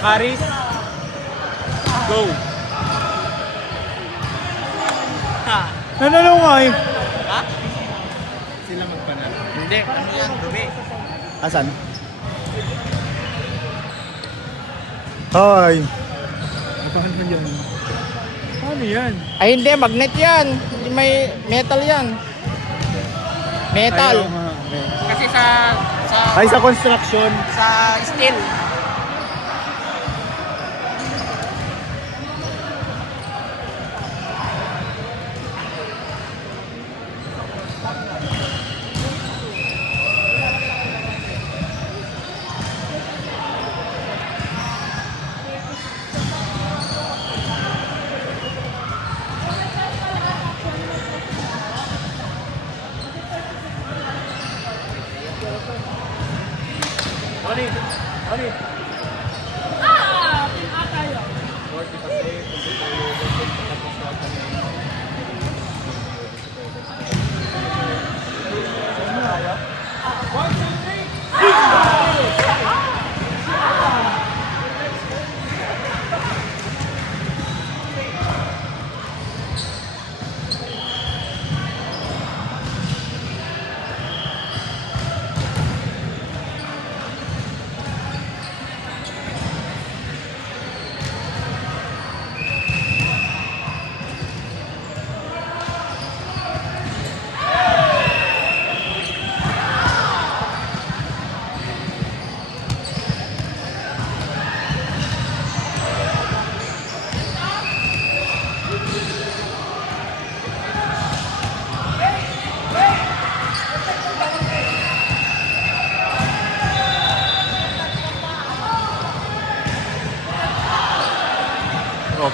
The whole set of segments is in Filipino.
Dracaris. Go. Ha? Nananungay. Ha? Sila magpanalo. Hindi, ano yan? Dumi. Asan? Hoy. Paano yan? Paano yan? Ay hindi, magnet yan. Hindi, may metal yan. Metal. Ayaw nga. Okay. Kasi Ay, sa construction. sa steel.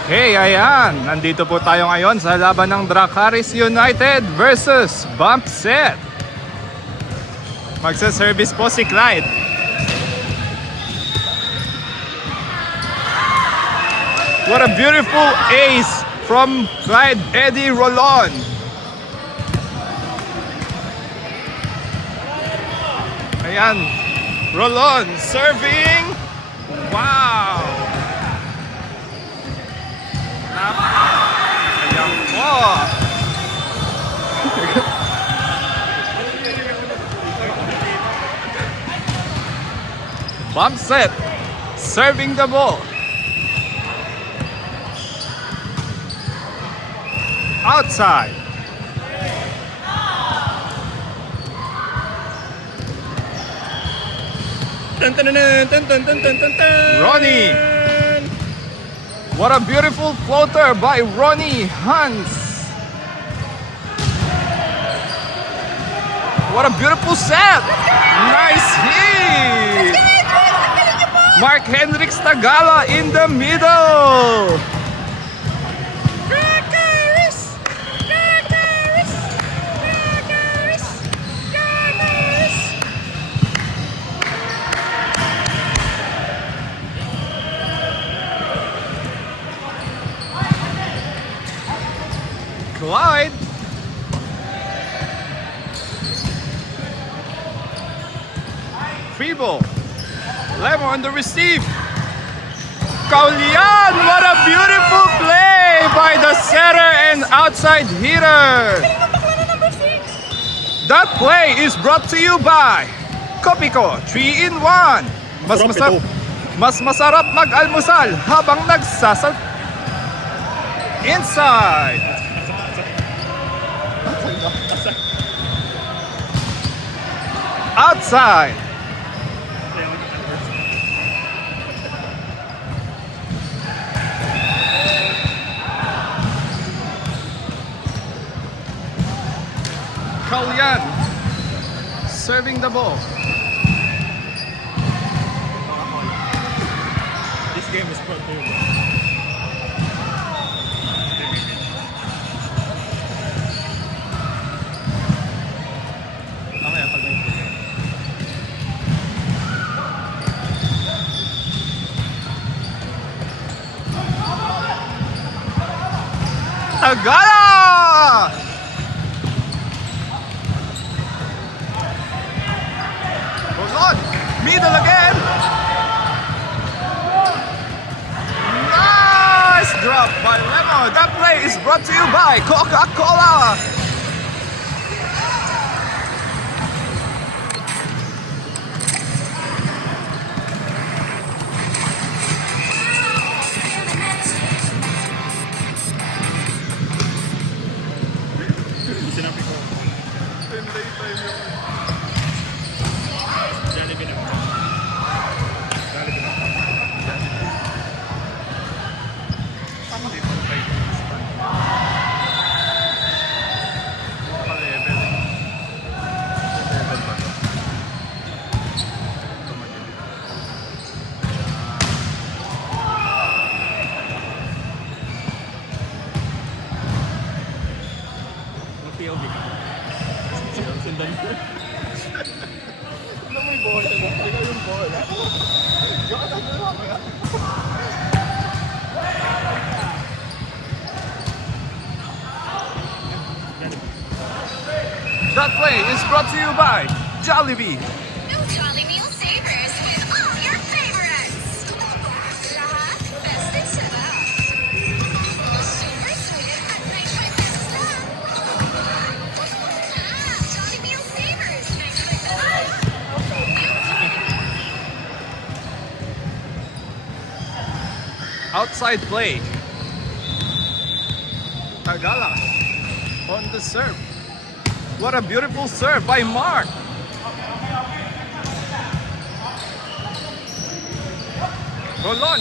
Okay, ayan. Nandito po tayo ngayon sa laban ng Dracaris United versus Bump Set. Magsa-service po si Clyde. What a beautiful ace from Clyde Eddie Rolon. Ayan, Rolon serving. Wow! Ayan po. Bump Set serving the ball. Outside. Ronnie. What a beautiful floater by Ronnie Hans. What a beautiful set. Nice hit. Mark Hendricks Tagala in the middle. Clyde. Free ball. Lemo on the receive. Kaulian, what a beautiful play by the setter and outside hitter. That play is brought to you by Kopiko 3-in-1. Mas masarap mag-almusal habang nagsasal. Inside. Outside. Kaulian serving the ball. This game is brought to you. Tagala! Hold on. Middle again. up by Lemon. That play is brought to you by Coca-Cola. Sinabi ko. Jollibee na. Jollibee na. POV ka. Sundan ko. Ano mo yung bola? Ikaw yung bola. That play is brought to you by Jollibee. New Jolly Meal Savers with all your favorites. Lahat best in sarap. Super sweet at 95 pesos lang. Jolly Meal Savers, 95 pesos. Outside play. Tagala on the serve. What a beautiful serve by Mark. Rolon